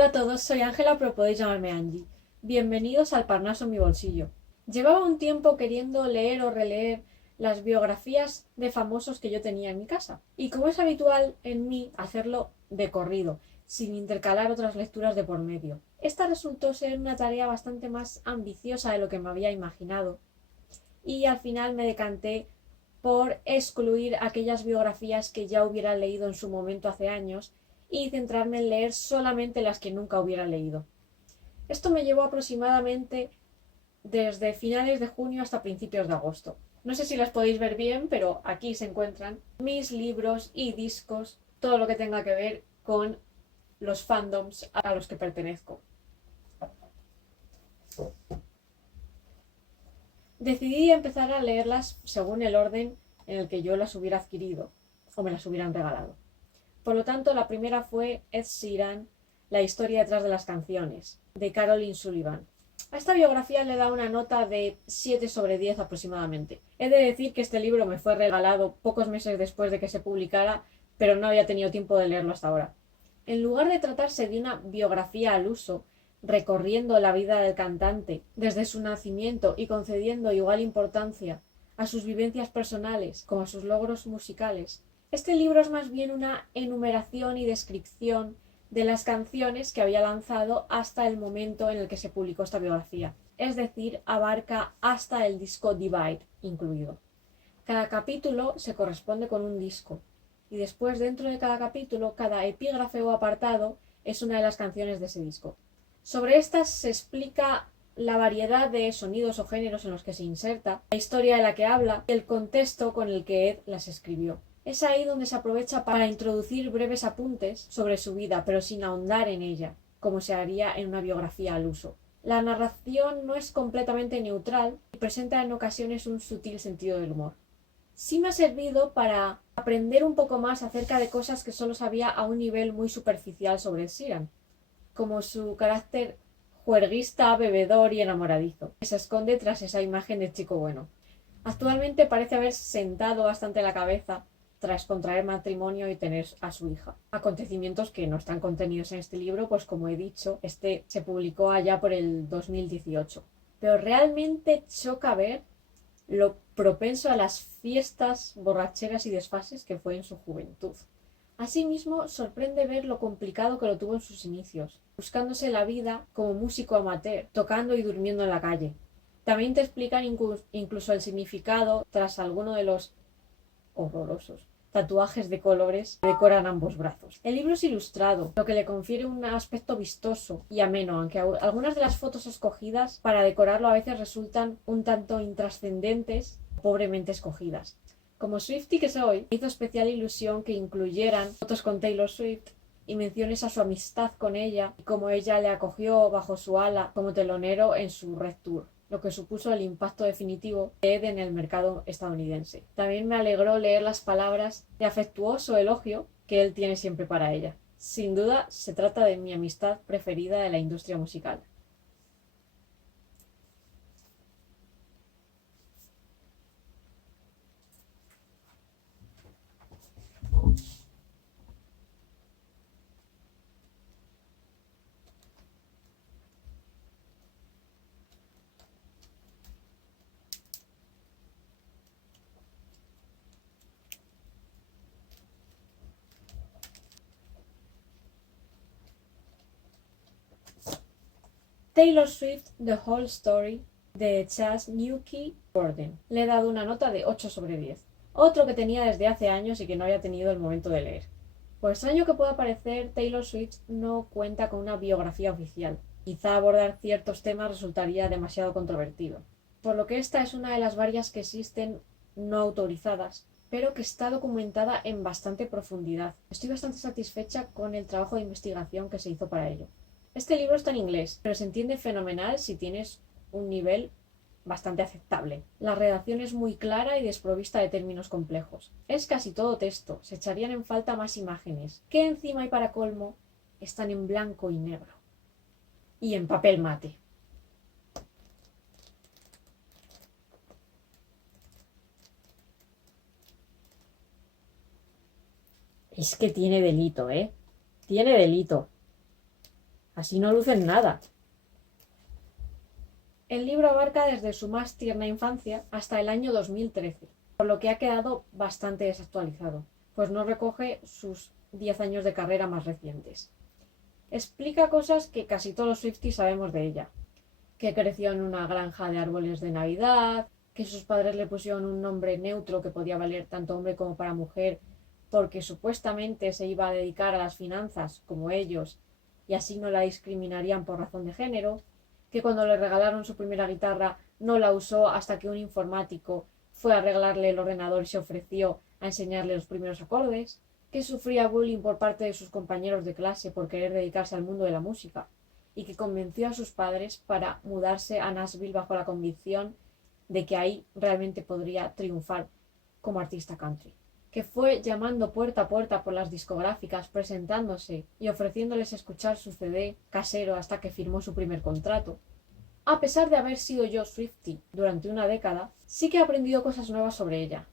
Hola a todos, soy Ángela, pero podéis llamarme Angie. Bienvenidos al Parnaso en mi bolsillo. Llevaba un tiempo queriendo leer o releer las biografías de famosos que yo tenía en mi casa. Y como es habitual en mí hacerlo de corrido, sin intercalar otras lecturas de por medio. Esta resultó ser una tarea bastante más ambiciosa de lo que me había imaginado. Y al final me decanté por excluir aquellas biografías que ya hubiera leído en su momento hace años y centrarme en leer solamente las que nunca hubiera leído. Esto me llevó aproximadamente desde finales de junio hasta principios de agosto. No sé si las podéis ver bien, pero aquí se encuentran mis libros y discos, todo lo que tenga que ver con los fandoms a los que pertenezco. Decidí empezar a leerlas según el orden en el que yo las hubiera adquirido o me las hubieran regalado. Por lo tanto, la primera fue Ed Sheeran, La historia detrás de las canciones, de Caroline Sullivan. A esta biografía le da una nota de 7 sobre 10 aproximadamente. He de decir que este libro me fue regalado pocos meses después de que se publicara, pero no había tenido tiempo de leerlo hasta ahora. En lugar de tratarse de una biografía al uso, recorriendo la vida del cantante desde su nacimiento y concediendo igual importancia a sus vivencias personales como a sus logros musicales, este libro es más bien una enumeración y descripción de las canciones que había lanzado hasta el momento en el que se publicó esta biografía, es decir, abarca hasta el disco Divide incluido. Cada capítulo se corresponde con un disco, y después dentro de cada capítulo, cada epígrafe o apartado es una de las canciones de ese disco. Sobre estas se explica la variedad de sonidos o géneros en los que se inserta, la historia de la que habla y el contexto con el que Ed las escribió. Es ahí donde se aprovecha para introducir breves apuntes sobre su vida, pero sin ahondar en ella, como se haría en una biografía al uso. La narración no es completamente neutral y presenta en ocasiones un sutil sentido del humor. Sí me ha servido para aprender un poco más acerca de cosas que solo sabía a un nivel muy superficial sobre Sheeran, como su carácter juerguista, bebedor y enamoradizo, que se esconde tras esa imagen de chico bueno. Actualmente parece haber sentado bastante la cabeza tras contraer matrimonio y tener a su hija. Acontecimientos que no están contenidos en este libro, pues como he dicho, este se publicó allá por el 2018. Pero realmente choca ver lo propenso a las fiestas, borracheras y desfases que fue en su juventud. Asimismo, sorprende ver lo complicado que lo tuvo en sus inicios, buscándose la vida como músico amateur, tocando y durmiendo en la calle. También te explican incluso el significado tras alguno de los horrorosos tatuajes de colores que decoran ambos brazos. El libro es ilustrado, lo que le confiere un aspecto vistoso y ameno, aunque algunas de las fotos escogidas para decorarlo a veces resultan un tanto intrascendentes, pobremente escogidas. Como Swiftie que soy, me hizo especial ilusión que incluyeran fotos con Taylor Swift y menciones a su amistad con ella y cómo ella le acogió bajo su ala como telonero en su Red Tour, lo que supuso el impacto definitivo de Ed en el mercado estadounidense. También me alegró leer las palabras de afectuoso elogio que él tiene siempre para ella. Sin duda, se trata de mi amistad preferida de la industria musical. Taylor Swift The Whole Story de Chas Newkey Gordon. Le he dado una nota de 8 sobre 10. Otro que tenía desde hace años y que no había tenido el momento de leer. Por extraño que pueda parecer, Taylor Swift no cuenta con una biografía oficial. Quizá abordar ciertos temas resultaría demasiado controvertido. Por lo que esta es una de las varias que existen no autorizadas, pero que está documentada en bastante profundidad. Estoy bastante satisfecha con el trabajo de investigación que se hizo para ello. Este libro está en inglés, pero se entiende fenomenal si tienes un nivel bastante aceptable. La redacción es muy clara y desprovista de términos complejos. Es casi todo texto, se echarían en falta más imágenes, que encima y para colmo están en blanco y negro. Y en papel mate. Es que tiene delito, ¿eh? Tiene delito. Así no lucen nada. El libro abarca desde su más tierna infancia hasta el año 2013, por lo que ha quedado bastante desactualizado, pues no recoge sus 10 años de carrera más recientes. Explica cosas que casi todos los Swifties sabemos de ella, que creció en una granja de árboles de Navidad, que sus padres le pusieron un nombre neutro que podía valer tanto hombre como para mujer, porque supuestamente se iba a dedicar a las finanzas como ellos, y así no la discriminarían por razón de género, que cuando le regalaron su primera guitarra no la usó hasta que un informático fue a arreglarle el ordenador y se ofreció a enseñarle los primeros acordes, que sufría bullying por parte de sus compañeros de clase por querer dedicarse al mundo de la música, y que convenció a sus padres para mudarse a Nashville bajo la convicción de que ahí realmente podría triunfar como artista country, que fue llamando puerta a puerta por las discográficas, presentándose y ofreciéndoles escuchar su CD casero hasta que firmó su primer contrato. A pesar de haber sido yo Swiftie durante una década, sí que he aprendido cosas nuevas sobre ella,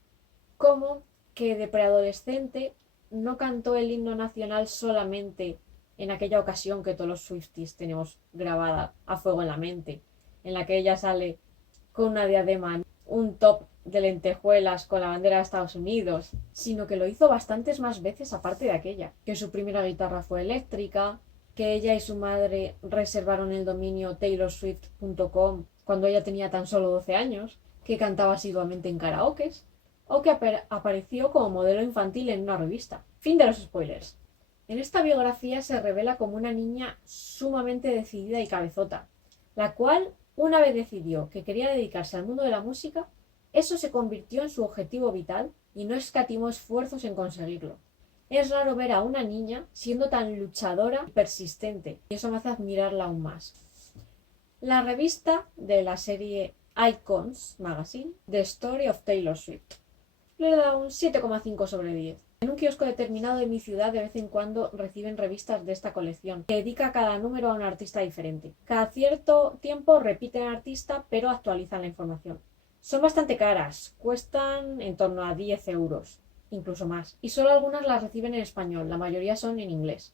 como que de preadolescente no cantó el himno nacional solamente en aquella ocasión que todos los Swifties tenemos grabada a fuego en la mente, en la que ella sale con una diadema, un top de lentejuelas con la bandera de Estados Unidos, sino que lo hizo bastantes más veces aparte de aquella, que su primera guitarra fue eléctrica, que ella y su madre reservaron el dominio taylorswift.com cuando ella tenía tan solo 12 años, que cantaba asiduamente en karaokes, o que apareció como modelo infantil en una revista. Fin de los spoilers. En esta biografía se revela como una niña sumamente decidida y cabezota, la cual, una vez decidió que quería dedicarse al mundo de la música, eso se convirtió en su objetivo vital y no escatimó esfuerzos en conseguirlo. Es raro ver a una niña siendo tan luchadora y persistente, y eso me hace admirarla aún más. La revista de la serie Icons Magazine, The Story of Taylor Swift, le da un 7,5 sobre 10. En un kiosco determinado de mi ciudad de vez en cuando reciben revistas de esta colección, que dedica cada número a un artista diferente. Cada cierto tiempo repiten artista, pero actualizan la información. Son bastante caras, cuestan en torno a 10 euros, incluso más, y solo algunas las reciben en español, la mayoría son en inglés.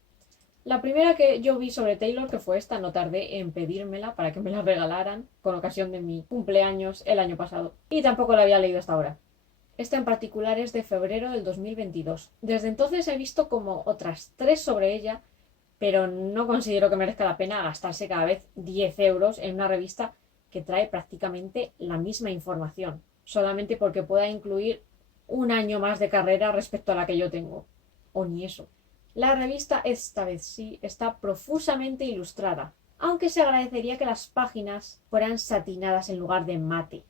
La primera que yo vi sobre Taylor, que fue esta, no tardé en pedírmela para que me la regalaran con ocasión de mi cumpleaños el año pasado, y tampoco la había leído hasta ahora. Esta en particular es de febrero del 2022. Desde entonces he visto como otras 3 sobre ella, pero no considero que merezca la pena gastarse cada vez 10 euros en una revista que trae prácticamente la misma información, solamente porque pueda incluir un año más de carrera respecto a la que yo tengo. O ni eso. La revista esta vez sí está profusamente ilustrada, aunque se agradecería que las páginas fueran satinadas en lugar de mate.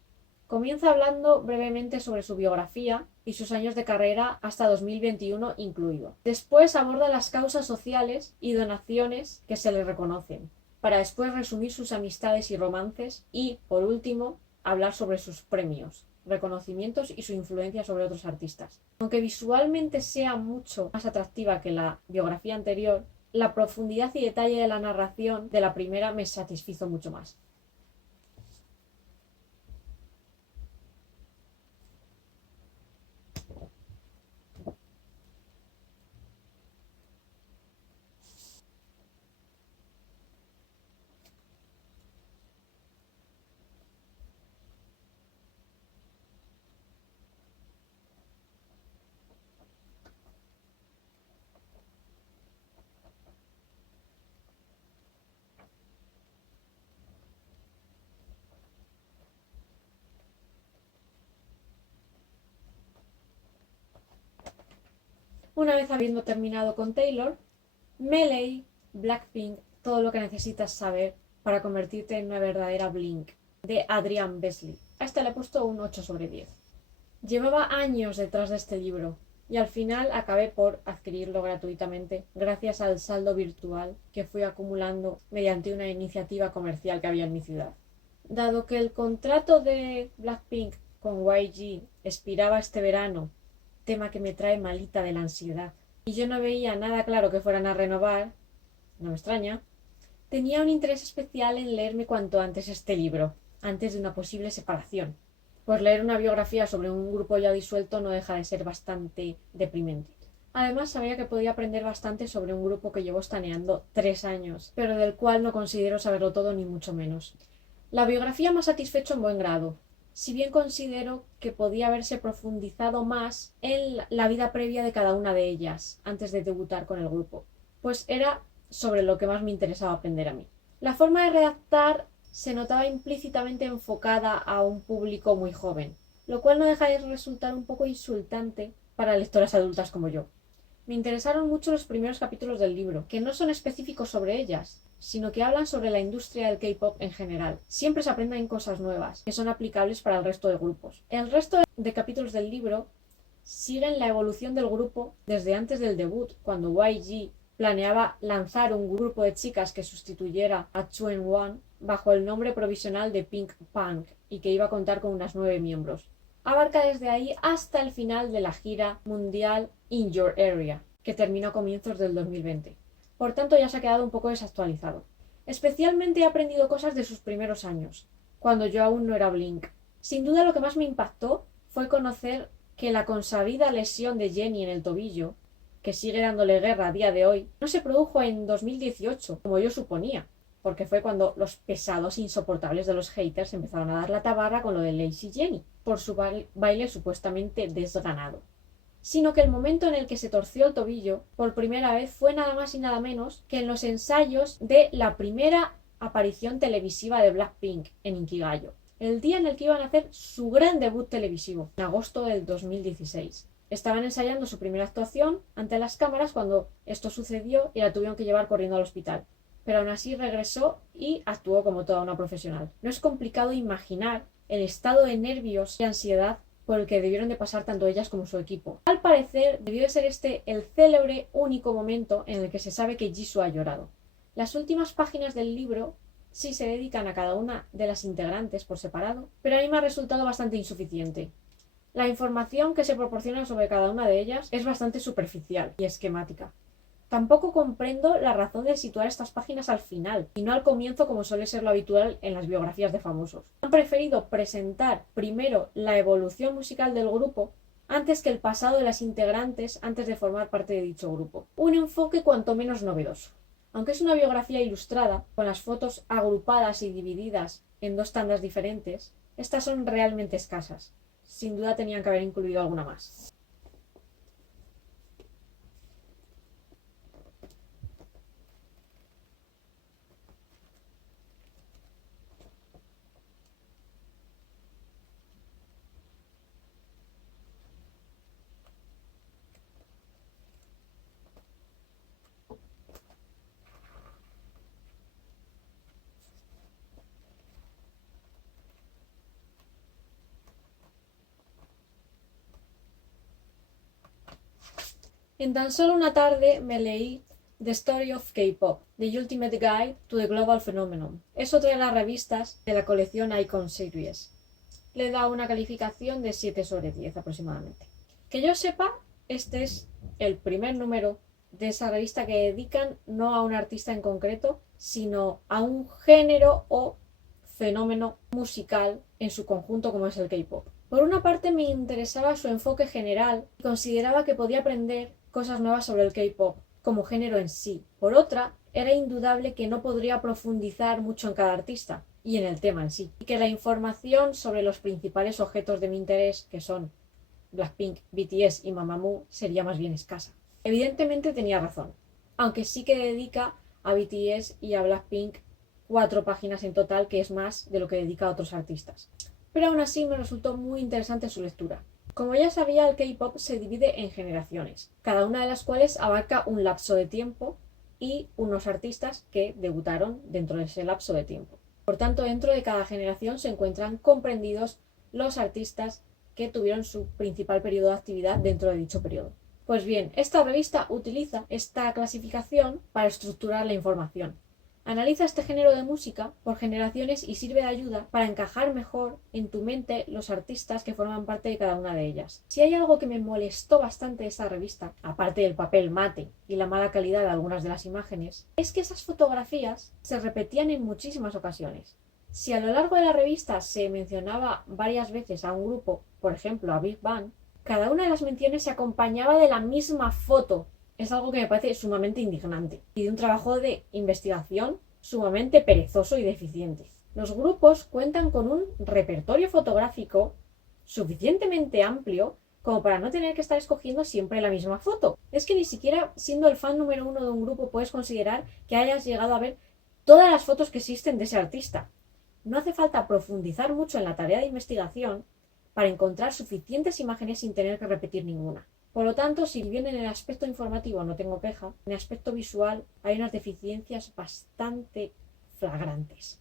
Comienza hablando brevemente sobre su biografía y sus años de carrera hasta 2021 incluido. Después aborda las causas sociales y donaciones que se le reconocen, para después resumir sus amistades y romances y, por último, hablar sobre sus premios, reconocimientos y su influencia sobre otros artistas. Aunque visualmente sea mucho más atractiva que la biografía anterior, la profundidad y detalle de la narración de la primera me satisfizo mucho más. Una vez habiendo terminado con Taylor, me leí Blackpink, todo lo que necesitas saber para convertirte en una verdadera Blink, de Adrian Besley. A este le he puesto un 8 sobre 10. Llevaba años detrás de este libro y al final acabé por adquirirlo gratuitamente gracias al saldo virtual que fui acumulando mediante una iniciativa comercial que había en mi ciudad. Dado que el contrato de Blackpink con YG expiraba este verano, tema que me trae malita de la ansiedad, y yo no veía nada claro que fueran a renovar, no me extraña, tenía un interés especial en leerme cuanto antes este libro, antes de una posible separación, pues leer una biografía sobre un grupo ya disuelto no deja de ser bastante deprimente. Además, sabía que podía aprender bastante sobre un grupo que llevo estaneando 3 años, pero del cual no considero saberlo todo ni mucho menos. La biografía me ha satisfecho en buen grado, si bien considero que podía haberse profundizado más en la vida previa de cada una de ellas antes de debutar con el grupo, pues era sobre lo que más me interesaba aprender a mí. La forma de redactar se notaba implícitamente enfocada a un público muy joven, lo cual no deja de resultar un poco insultante para lectoras adultas como yo. Me interesaron mucho los primeros capítulos del libro, que no son específicos sobre ellas, sino que hablan sobre la industria del K-pop en general. Siempre se aprenden cosas nuevas, que son aplicables para el resto de grupos. El resto de capítulos del libro siguen la evolución del grupo desde antes del debut, cuando YG planeaba lanzar un grupo de chicas que sustituyera a 2NE1 bajo el nombre provisional de Pink Punk y que iba a contar con unas 9 miembros. Abarca desde ahí hasta el final de la gira mundial In Your Area, que terminó a comienzos del 2020. Por tanto, ya se ha quedado un poco desactualizado. Especialmente he aprendido cosas de sus primeros años, cuando yo aún no era Blink. Sin duda lo que más me impactó fue conocer que la consabida lesión de Jennie en el tobillo, que sigue dándole guerra a día de hoy, no se produjo en 2018, como yo suponía, porque fue cuando los pesados insoportables de los haters empezaron a dar la tabarra con lo de Lazy Jennie, por su baile supuestamente desganado. Sino que el momento en el que se torció el tobillo por primera vez fue nada más y nada menos que en los ensayos de la primera aparición televisiva de Blackpink en Inkigayo, el día en el que iban a hacer su gran debut televisivo, en agosto del 2016. Estaban ensayando su primera actuación ante las cámaras cuando esto sucedió y la tuvieron que llevar corriendo al hospital. Pero aún así regresó y actuó como toda una profesional. No es complicado imaginar el estado de nervios y ansiedad por el que debieron de pasar tanto ellas como su equipo. Al parecer, debió de ser este el célebre único momento en el que se sabe que Jisoo ha llorado. Las últimas páginas del libro sí se dedican a cada una de las integrantes por separado, pero a mí me ha resultado bastante insuficiente. La información que se proporciona sobre cada una de ellas es bastante superficial y esquemática. Tampoco comprendo la razón de situar estas páginas al final y no al comienzo como suele ser lo habitual en las biografías de famosos. Han preferido presentar primero la evolución musical del grupo antes que el pasado de las integrantes antes de formar parte de dicho grupo. Un enfoque cuanto menos novedoso. Aunque es una biografía ilustrada, con las fotos agrupadas y divididas en 2 tandas diferentes, estas son realmente escasas. Sin duda tenían que haber incluido alguna más. En tan solo una tarde me leí The Story of K-Pop, The Ultimate Guide to the Global Phenomenon. Es otra de las revistas de la colección Icon Series. Le da una calificación de 7 sobre 10 aproximadamente. Que yo sepa, este es el primer número de esa revista que dedican no a un artista en concreto, sino a un género o fenómeno musical en su conjunto como es el K-pop. Por una parte me interesaba su enfoque general y consideraba que podía aprender cosas nuevas sobre el K-pop como género en sí. Por otra, era indudable que no podría profundizar mucho en cada artista y en el tema en sí, y que la información sobre los principales objetos de mi interés, que son Blackpink, BTS y Mamamoo, sería más bien escasa. Evidentemente tenía razón, aunque sí que dedica a BTS y a Blackpink 4 páginas en total, que es más de lo que dedica a otros artistas. Pero aún así me resultó muy interesante su lectura. Como ya sabía, el K-pop se divide en generaciones, cada una de las cuales abarca un lapso de tiempo y unos artistas que debutaron dentro de ese lapso de tiempo. Por tanto, dentro de cada generación se encuentran comprendidos los artistas que tuvieron su principal periodo de actividad dentro de dicho periodo. Pues bien, esta revista utiliza esta clasificación para estructurar la información. Analiza este género de música por generaciones y sirve de ayuda para encajar mejor en tu mente los artistas que forman parte de cada una de ellas. Si hay algo que me molestó bastante de esta revista, aparte del papel mate y la mala calidad de algunas de las imágenes, es que esas fotografías se repetían en muchísimas ocasiones. Si a lo largo de la revista se mencionaba varias veces a un grupo, por ejemplo a Big Bang, Cada una de las menciones se acompañaba de la misma foto. Es algo que me parece sumamente indignante y de un trabajo de investigación sumamente perezoso y deficiente. Los grupos cuentan con un repertorio fotográfico suficientemente amplio como para no tener que estar escogiendo siempre la misma foto. Es que ni siquiera siendo el fan número uno de un grupo puedes considerar que hayas llegado a ver todas las fotos que existen de ese artista. No hace falta profundizar mucho en la tarea de investigación para encontrar suficientes imágenes sin tener que repetir ninguna. Por lo tanto, si bien en el aspecto informativo no tengo queja, en el aspecto visual hay unas deficiencias bastante flagrantes.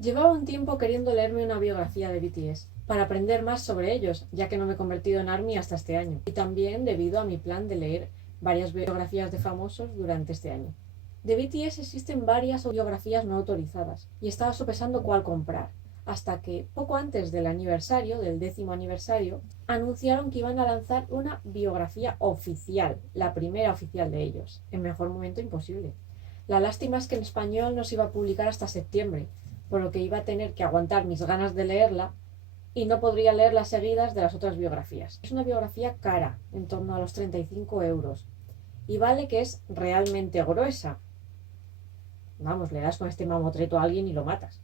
Llevaba un tiempo queriendo leerme una biografía de BTS, para aprender más sobre ellos, ya que no me he convertido en ARMY hasta este año, y también debido a mi plan de leer varias biografías de famosos durante este año. De BTS existen varias biografías no autorizadas, y estaba sopesando cuál comprar, hasta que, poco antes del aniversario, del 10º aniversario, anunciaron que iban a lanzar una biografía oficial, la primera oficial de ellos, en mejor momento imposible. La lástima es que en español no se iba a publicar hasta septiembre, por lo que iba a tener que aguantar mis ganas de leerla y no podría leer las seguidas de las otras biografías. Es una biografía cara, en torno a los 35 euros, y vale que es realmente gruesa. Vamos, le das con este mamotreto a alguien y lo matas.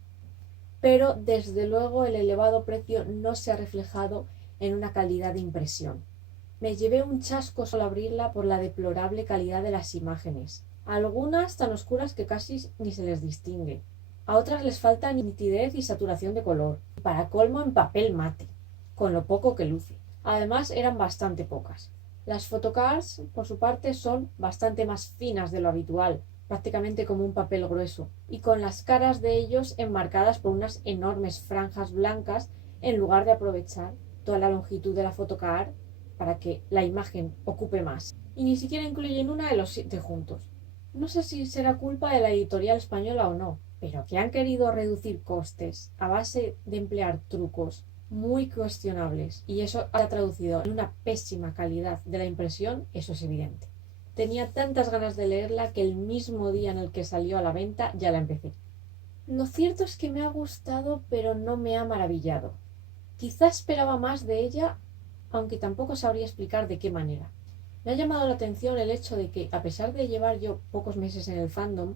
Pero desde luego el elevado precio no se ha reflejado en una calidad de impresión. Me llevé un chasco solo abrirla por la deplorable calidad de las imágenes, algunas tan oscuras que casi ni se les distingue. A otras les falta nitidez y saturación de color, para colmo en papel mate, con lo poco que luce. Además eran bastante pocas. Las photocards, por su parte, son bastante más finas de lo habitual, prácticamente como un papel grueso, y con las caras de ellos enmarcadas por unas enormes franjas blancas en lugar de aprovechar toda la longitud de la photocard para que la imagen ocupe más. Y ni siquiera incluyen una de los 7 juntos. No sé si será culpa de la editorial española o no, pero que han querido reducir costes a base de emplear trucos muy cuestionables y eso ha traducido en una pésima calidad de la impresión, eso es evidente. Tenía tantas ganas de leerla que el mismo día en el que salió a la venta ya la empecé. Lo cierto es que me ha gustado, pero no me ha maravillado. Quizá esperaba más de ella, aunque tampoco sabría explicar de qué manera. Me ha llamado la atención el hecho de que, a pesar de llevar yo pocos meses en el fandom,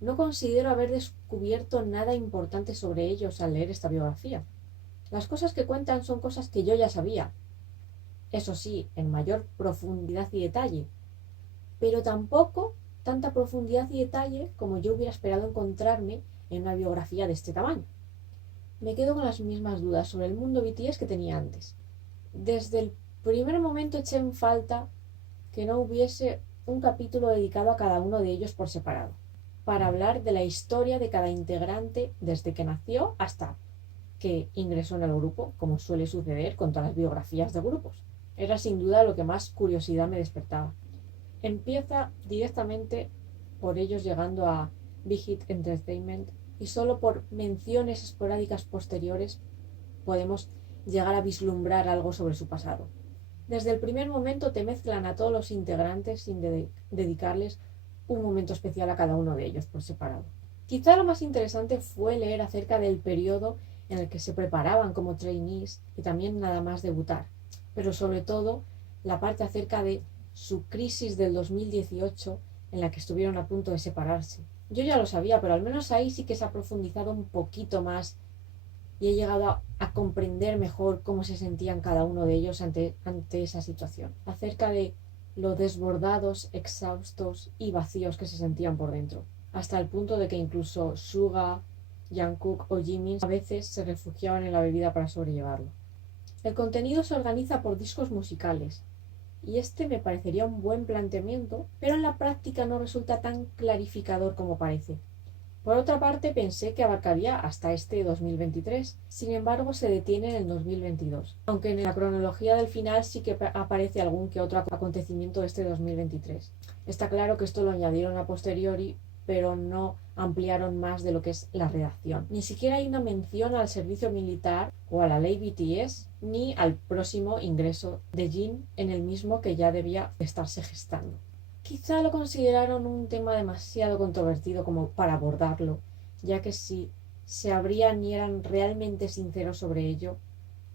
no considero haber descubierto nada importante sobre ellos al leer esta biografía. Las cosas que cuentan son cosas que yo ya sabía, eso sí, en mayor profundidad y detalle, pero tampoco tanta profundidad y detalle como yo hubiera esperado encontrarme en una biografía de este tamaño. Me quedo con las mismas dudas sobre el mundo BTS que tenía antes. Desde el primer momento eché en falta que no hubiese un capítulo dedicado a cada uno de ellos por separado, para hablar de la historia de cada integrante desde que nació hasta que ingresó en el grupo, como suele suceder con todas las biografías de grupos. Era sin duda lo que más curiosidad me despertaba. Empieza directamente por ellos llegando a Big Hit Entertainment y solo por menciones esporádicas posteriores podemos llegar a vislumbrar algo sobre su pasado. Desde el primer momento te mezclan a todos los integrantes sin dedicarles un momento especial a cada uno de ellos por separado. Quizá lo más interesante fue leer acerca del periodo en el que se preparaban como trainees y también nada más debutar, pero sobre todo la parte acerca de su crisis del 2018 en la que estuvieron a punto de separarse. Yo ya lo sabía, pero al menos ahí sí que se ha profundizado un poquito más y he llegado a comprender mejor cómo se sentían cada uno de ellos ante esa situación, acerca de lo desbordados, exhaustos y vacíos que se sentían por dentro, hasta el punto de que incluso Suga, Jungkook o Jimin a veces se refugiaban en la bebida para sobrellevarlo. El contenido se organiza por discos musicales, y este me parecería un buen planteamiento, pero en la práctica no resulta tan clarificador como parece. Por otra parte, pensé que abarcaría hasta este 2023, sin embargo se detiene en el 2022, aunque en la cronología del final sí que aparece algún que otro acontecimiento de este 2023. Está claro que esto lo añadieron a posteriori, pero no ampliaron más de lo que es la redacción. Ni siquiera hay una mención al servicio militar o a la ley BTS, ni al próximo ingreso de Jin en el mismo que ya debía estarse gestando. Quizá lo consideraron un tema demasiado controvertido como para abordarlo, ya que si se abrían y eran realmente sinceros sobre ello,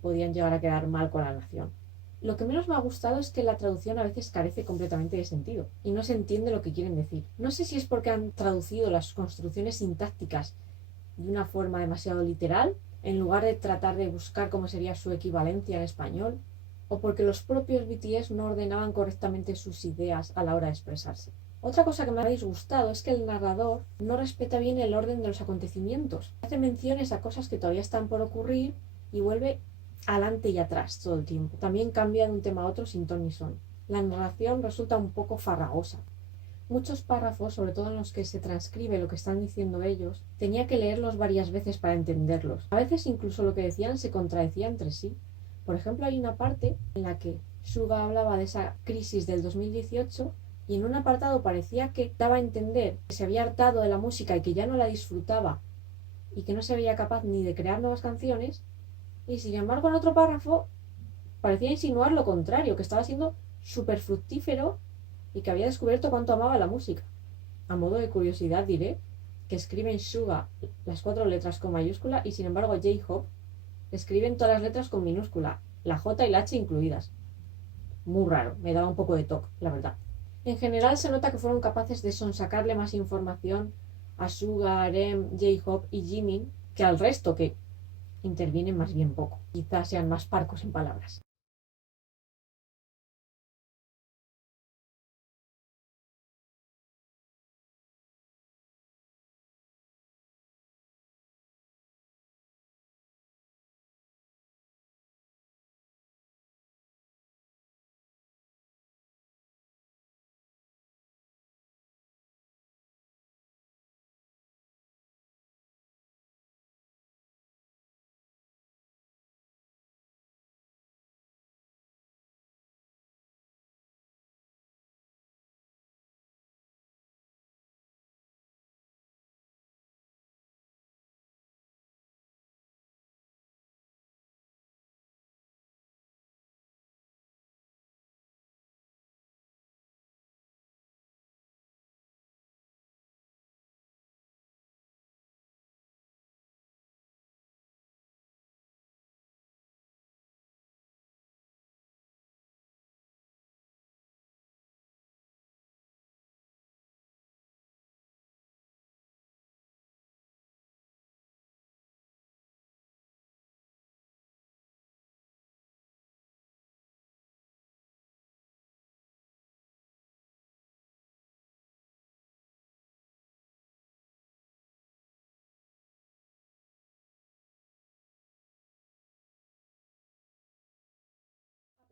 podían llegar a quedar mal con la nación. Lo que menos me ha gustado es que la traducción a veces carece completamente de sentido y no se entiende lo que quieren decir. No sé si es porque han traducido las construcciones sintácticas de una forma demasiado literal, en lugar de tratar de buscar cómo sería su equivalencia en español, o porque los propios BTS no ordenaban correctamente sus ideas a la hora de expresarse. Otra cosa que me ha disgustado es que el narrador no respeta bien el orden de los acontecimientos. Hace menciones a cosas que todavía están por ocurrir y vuelve adelante y atrás todo el tiempo. También cambia de un tema a otro sin ton ni son. La narración resulta un poco farragosa. Muchos párrafos, sobre todo en los que se transcribe lo que están diciendo ellos, tenía que leerlos varias veces para entenderlos. A veces incluso lo que decían se contradecía entre sí. Por ejemplo, hay una parte en la que Suga hablaba de esa crisis del 2018 y en un apartado parecía que daba a entender que se había hartado de la música y que ya no la disfrutaba y que no se veía capaz ni de crear nuevas canciones, y sin embargo en otro párrafo parecía insinuar lo contrario, que estaba siendo súper fructífero y que había descubierto cuánto amaba la música. A modo de curiosidad diré que escriben Suga las 4 letras con mayúscula y sin embargo J-Hope escriben todas las letras con minúscula, la J y la H incluidas. Muy raro, me daba un poco de toque, la verdad. En general se nota que fueron capaces de sonsacarle más información a Suga, RM, J-Hope y Jimin que al resto, que intervienen más bien poco. Quizás sean más parcos en palabras.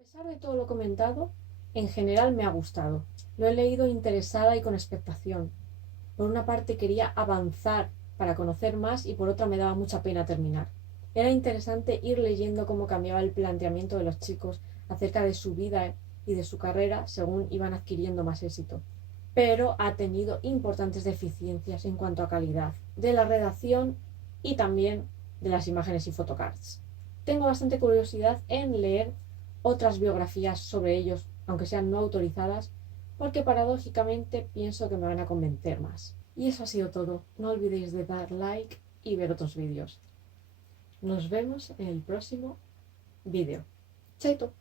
A pesar de todo lo comentado, en general me ha gustado. Lo he leído interesada y con expectación. Por una parte quería avanzar para conocer más y por otra me daba mucha pena terminar. Era interesante ir leyendo cómo cambiaba el planteamiento de los chicos acerca de su vida y de su carrera según iban adquiriendo más éxito. Pero ha tenido importantes deficiencias en cuanto a calidad de la redacción y también de las imágenes y photocards. Tengo bastante curiosidad en leer otras biografías sobre ellos, aunque sean no autorizadas, porque paradójicamente pienso que me van a convencer más. Y eso ha sido todo. No olvidéis de dar like y ver otros vídeos. Nos vemos en el próximo vídeo. Chaito.